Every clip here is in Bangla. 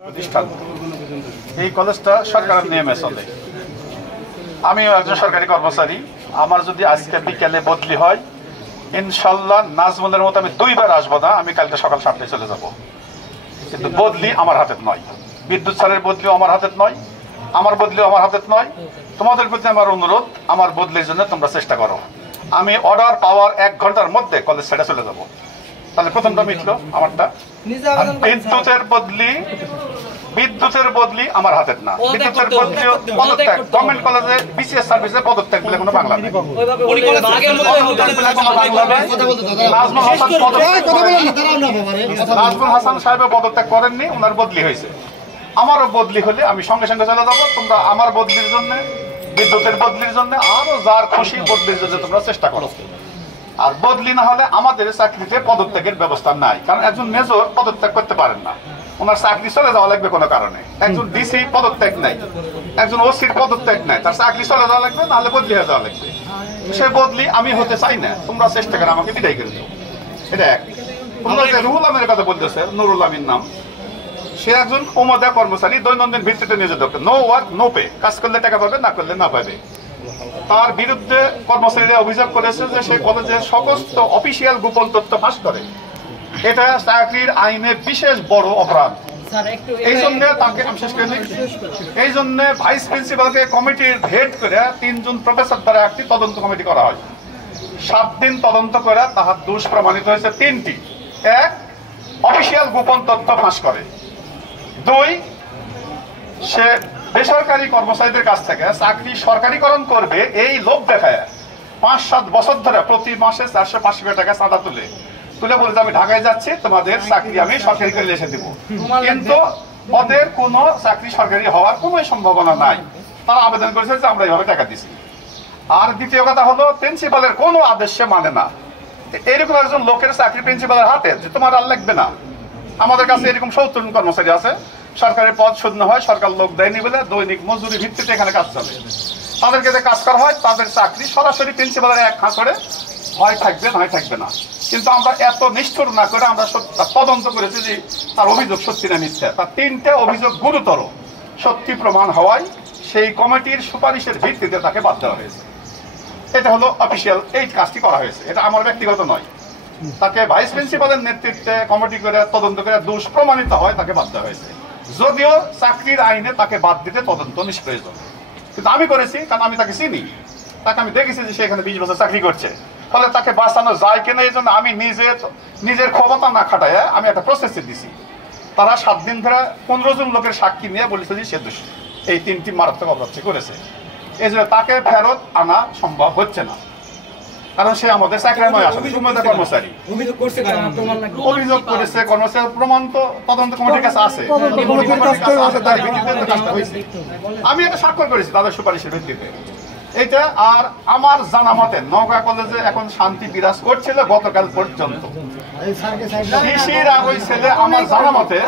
প্রতিষ্ঠান। এই কলেজটা সরকারের নিয়মে চলে। আমিও একজন সরকারি কর্মচারী। আমার যদি আজকে বিকেলে বদলি হয়, ইনশাল্লাহ নাজমুলের মতো আমি 2 বার আসবো না, আমি কালকে সকাল 7টায় চলে যাব। কিন্তু বদলি আমার হাতে নয়, বিদ্যুৎ স্যারের বদলিও আমার হাতে নয়, আমার বদলিও আমার হাতে নয়। তোমাদের প্রতি আমার অনুরোধ, আমার বদলির জন্য তোমরা চেষ্টা করো। আমি অর্ডার পাওয়ার 1 ঘন্টার মধ্যে কলেজ ছেড়ে চলে যাব। তাহলে প্রথমটা মিটলো আমারটা। বিদ্যুতের বদলি আমার হাতে না। বিদ্যুতের বদলি পদত্যাগ, গভর্নমেন্ট কলেজে বিসিএস সার্ভিসে পদত্যাগ বলে কোনো বাংলা নেই। নাজমুল হাসান সাহেব পদত্যাগ করেননি, ওনার বদলি হয়েছে। আমারও বদলি হলে আমি সঙ্গে সঙ্গে চলে যাবো। তোমরা আমার বদলির জন্য, বিদ্যুতের বদলির জন্য, আরো যার খুশি বদলির জন্য তোমরা চেষ্টা করো। আর বদলি না হলে আমাদের চাকরিতে পদত্যাগের ব্যবস্থা নাই, কারণ একজন মেজর পদত্যাগ করতে পারেন না, ওনার চাকরি চলে যাওয়া লাগবে কোনো কারণে। একজন ডিসি পদত্যাগ নাই, একজন ওসির পদত্যাগ নাই, তার চাকরি চলে যাওয়া লাগবে, নাহলে বদলি হয়ে যাওয়া লাগবে। সে বদলি আমি হতে চাই না, তোমরা চেষ্টা করে আমাকে বিদায় করে দিও। এটা এক। তোমরা যে রুহুল আমিনের কথা বলতেছে, নুরুল আমিন নাম, সে একজন ওমদা কর্মচারী, দৈনন্দিন ভিত্তিতে নিয়োজিত। নো ওয়ার্ক নো পে, কাজ করলে টাকা পাবে, না করলে না পাবে। তার বিরুদ্ধে কর্মচারীরা অভিযোগ করেছে যে সে কলেজের সমস্ত অফিসিয়াল গোপন তথ্য ফাঁস করে। এটা চাকরির আইনে বিশেষ বড় অপরাধ। এই জন্য তাকে আমি শেষ করে দিই। এই জন্য ভাইস প্রিন্সিপালকে কমিটির হেড করে 3 জন প্রফেসর দ্বারা একটি তদন্ত কমিটি করা হয়। 7 দিন তদন্ত করে তাহার দোষ প্রমাণিত হয়েছে 3টি। 1, অফিসিয়াল গোপন তথ্য ফাঁস করে। 2, সে বেসরকারি কর্মচারীদের কাছ থেকে চাকরি সরকারিকরণ করবে এই লোভ দেখায় 5-7 বছর ধরে প্রতি মাসে 400-500 টাকা চাঁদা তুলে বলে যে আমি ঢাকায় যাচ্ছি, তোমাদের চাকরি আমি সরকারি করে এসে দিব। কিন্তু ওদের কোনো চাকরি সরকারি হওয়ার কোনো সম্ভাবনা নাই। তারা আবেদন করেছে যে আমরা এইভাবে টাকা দিচ্ছি। আর দ্বিতীয় কথা হলো, প্রিন্সিপালের কোনো আদেশে মানে না। এরকম একজন লোকের চাকরি প্রিন্সিপালের হাতে যে তোমার আর লাগবে না। আমাদের কাছে এরকম 70 জন কর্মচারী আছে, সরকারের পদ শূন্য হয়, সরকার লোক দেয়নি বলে দৈনিক মজুরি ভিত্তিতে এখানে কাজ চলে। তাদেরকে যে কাজ করা হয়, তাদের চাকরি সরাসরি প্রিন্সিপালের এক হাত করে হয় থাকবে, নয় থাকবে না। কিন্তু আমরা এত নিষ্ঠুর না করে আমরা তদন্ত করেছি যে তার অভিযোগ সত্যি না মিথ্যা। তার 3টে অভিযোগ গুরুতর সত্যি প্রমাণ হওয়ায় সেই কমিটির সুপারিশের ভিত্তিতে তাকে বাদ দেওয়া হয়েছে। এটা হলো অফিসিয়াল, এই কাজটি করা হয়েছে। এটা আমার ব্যক্তিগত নয়। তাকে ভাইস প্রিন্সিপালের নেতৃত্বে কমিটি করে তদন্ত করে দোষ প্রমাণিত হয়, তাকে বাদ দেওয়া হয়েছে। যদিও চাকরির আইনে তাকে বাদ দিতে তদন্ত নিষ্প্রয়োজন, কিন্তু আমি করেছি, কারণ আমি তাকে চিনি, তাকে আমি দেখেছি যে সে এখানে 20 বছর চাকরি করছে। ফলে তাকে বাঁচানো যায় কিনা এই জন্য আমি নিজের ক্ষমতা না খাটায় আমি একটা প্রসেসে দিছি। তারা 7 দিন ধরে 15 জন লোকের সাক্ষী নিয়ে বলেছে যে সে দোষী, এই 3টি মারাত্মক অপরাধ করেছে। এই জন্য তাকে ফেরত আনা সম্ভব হচ্ছে না, কারণ সে আমাদের চাকরিময় আসলে কর্মচারী। অভিযোগ করেছে কর্মচারী, প্রমাণ তো তদন্ত কমিটির কাছে আছে। আমি এটা স্বাক্ষর করেছি তাদের সুপারিশের ভিত্তিতে। এটা আর আমার জানা মতে নওগাঁ কলেজে এখন শান্তি বিরাজ করছিল গতকাল পর্যন্ত। শিশির আর ওই ছেলে আমার জানা মতে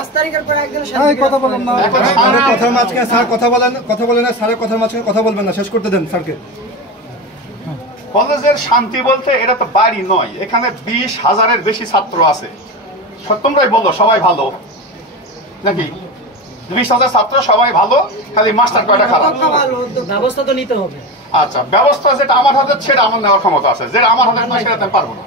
কলেজের শান্তি বলতে এটা তো বাড়ি নয়, এখানে 20,000-এর বেশি ছাত্র আছে। তোমরাই বলো সবাই ভালো নাকি? 20,000 ছাত্র সবাই ভালো, খালি মাস্টার কয়টা খারাপ? ব্যবস্থা তো নিতে হবে। আচ্ছা, ব্যবস্থা যেটা আমার হাতে সেটা আমার নেওয়ার ক্ষমতা আছে, যেটা আমার হাতে নয় সেটা আমি পারবো না।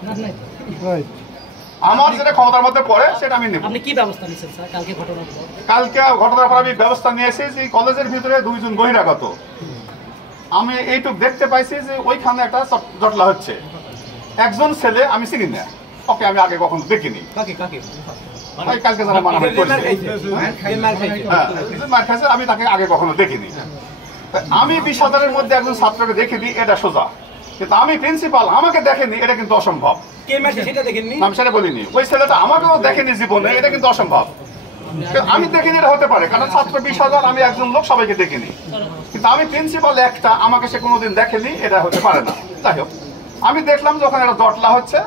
আমার যেটা ক্ষমতার মধ্যে পড়ে সেটা আমি নেব। আপনি কি ব্যবস্থা নিয়েছেন স্যার কালকে ঘটনার পর? কালকে ঘটনার পর আমি ব্যবস্থা নিয়েছি যে কলেজের ভিতরে 2 জন বহিরাগত, আমি এইটুক দেখতে পাইছি যে ওইখানে একটা জটলা হচ্ছে। একজন ছেলে আমি চিনি না, ওকে আমি আগে কখনো দেখিনি। কালকে যারা মারামারি করেছে আমি তাকে আগে কখনো দেখিনি। আমি 20,000-এর মধ্যে একজন ছাত্রকে দেখিনি, এটা সোজা। কিন্তু আমি প্রিন্সিপাল, আমাকে দেখেনি, এটা কিন্তু অসম্ভব। আমি সেটা বলিনি। ওই ছেলেটা আমাকেও দেখেনি জীবনে, এটা কিন্তু অসম্ভব। আমি দেখিনি, এটা হতে পারে, কারণ ছাত্র 20,000, আমি একজন লোক সবাইকে দেখিনি। কিন্তু আমি প্রিন্সিপাল একটা, আমাকে সে কোনোদিন দেখেনি, এটা হতে পারে না। যাই হোক, আমি দেখলাম যে ওখানে একটা জটলা হচ্ছে।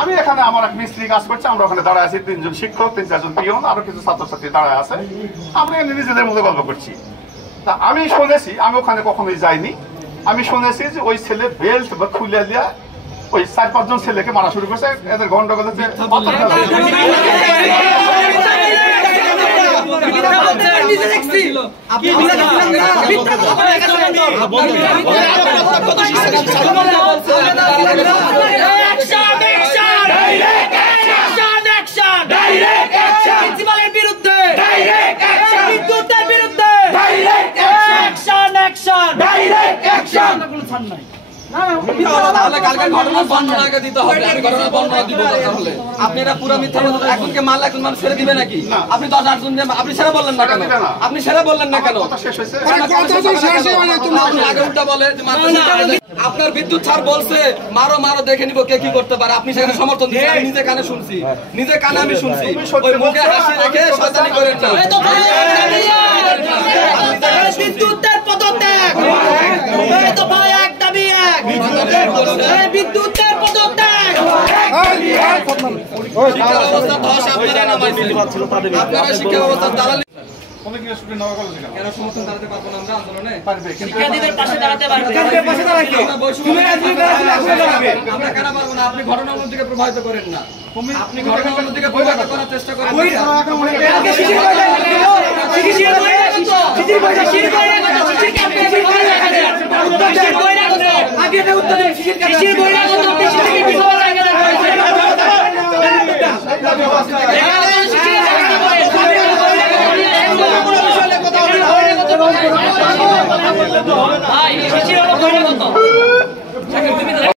আমি এখানে আমার এক মিস্ত্রি কাজ করছে, আমরা ওখানে দাঁড়ায় আছি, 3 জন শিক্ষক, 3-4 জন পিয়ন, আরো কিছু ছাত্রছাত্রী দাঁড়ায় আছে। আমরা নিজেদের মধ্যে গল্প করছি। তা আমি শুনেছি, আমি ওখানে কখনোই যাইনি, আমি শুনেছি যে ওই ছেলে বেল্ট বা খুলে দিয়া ওই 4-5 জন ছেলেকে মারা শুরু করছে। এদের গন্ডগোল হচ্ছে আপনারা পুরো মিথ্যা এখনকে মাল এখন মানুষ ছেড়ে দিবে নাকি? আপনি 10-8 জন আপনি সেরা বললেন না কেন? আপনি সেরা বললেন না কেন? আগে উল্টা বলে আপনার বিদ্যুৎ ছাড় বলছে মারো মারো দেখে নিব কে কি করতে পারে। আপনি সেখানে সমর্থন দিচ্ছেন। আমি নিজে কানে শুনছি, নিজে কানে আমি শুনছি। ওই মুখে হাসি রেখে শয়তানি করেন না। বিদ্যুতের পদত্যাগ, এক দাবি এক, বিদ্যুতের পদত্যাগ। শিক্ষা ব্যবস্থা ধস আপনারা নামাইছেন। আপনারা শিক্ষা ব্যবস্থা দালালি কেন সমর্থন দাঁড়াতে পারবো না আমরা আন্দোলনে? শিক্ষার্থীদের পাশে দাঁড়াতে পারবে। আমরা কেন পারবো না? আপনি ঘটনা অন্যদিকে প্রভাবিত করেন না। আপনি ঘটনা অন্যদিকে প্রভাবিত করার চেষ্টা করেন। শিক্ষার্থীদের